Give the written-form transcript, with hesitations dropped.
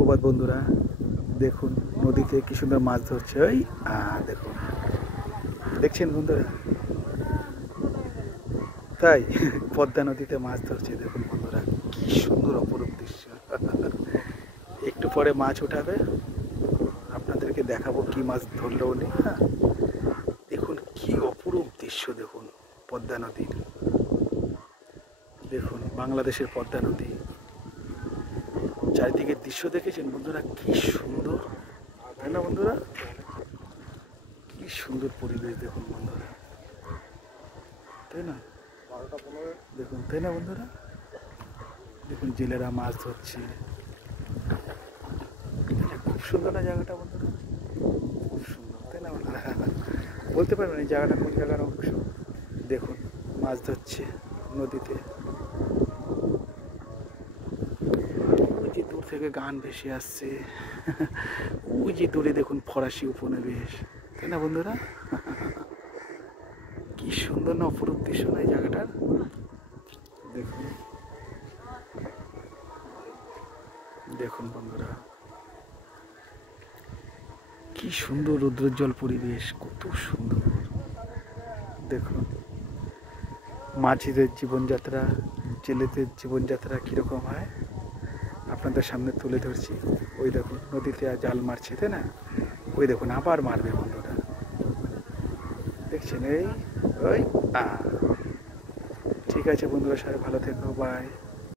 সুপ্রভাত বন্ধুরা, দেখুন নদীতে কি সুন্দর মাছ ধরছে। ওই দেখুন, দেখছেন বন্ধুরা? তাই পদ্মা নদীতে মাছ ধরছে। দেখুন বন্ধুরা, কি সুন্দর অপরূপ দৃশ্য। একটু পরে মাছ উঠাবে, আপনাদেরকে দেখাবো কি মাছ ধরলো উনি। দেখুন কি অপরূপ দৃশ্য। দেখুন পদ্মা নদীর, দেখুন বাংলাদেশের পদ্মা নদী। চারিদিকের দৃশ্য দেখেছেন বন্ধুরা, কি সুন্দর, তাই না বন্ধুরা? কি সুন্দর পরিবেশ দেখুন বন্ধুরা, তাই না? দেখুন, তাই না বন্ধুরা? দেখুন জেলেরা মাছ ধরছে। খুব সুন্দর না জায়গাটা বন্ধুরা? খুব সুন্দর, তাই না বন্ধুরা? বলতে পারবেন এই জায়গাটা কোন জায়গার অংশ? দেখুন মাছ ধরছে নদীতে। ওই যে দূর থেকে গান ভেসে আসছে। ওই যে দূরে দেখুন ফরাসি উপনিবেশ, তাই না বন্ধুরা? কি সুন্দর না অপরূপ দৃশ্য না এই জায়গাটার? দেখুন, দেখুন বন্ধুরা, কি সুন্দর রৌদ্রোজ্জ্বল পরিবেশ, কত সুন্দর। দেখুন মাঝিদের জীবনযাত্রা, জেলেদের জীবনযাত্রা কীরকম হয় আপনাদের সামনে তুলে ধরছি। ওই দেখুন নদীতে জাল মারছে, তাই না? ওই দেখুন আবার মারবে বন্ধুরা, দেখছেন? এই ওই ঠিক আছে বন্ধুরা, সবাই ভালো থেকো, বাই।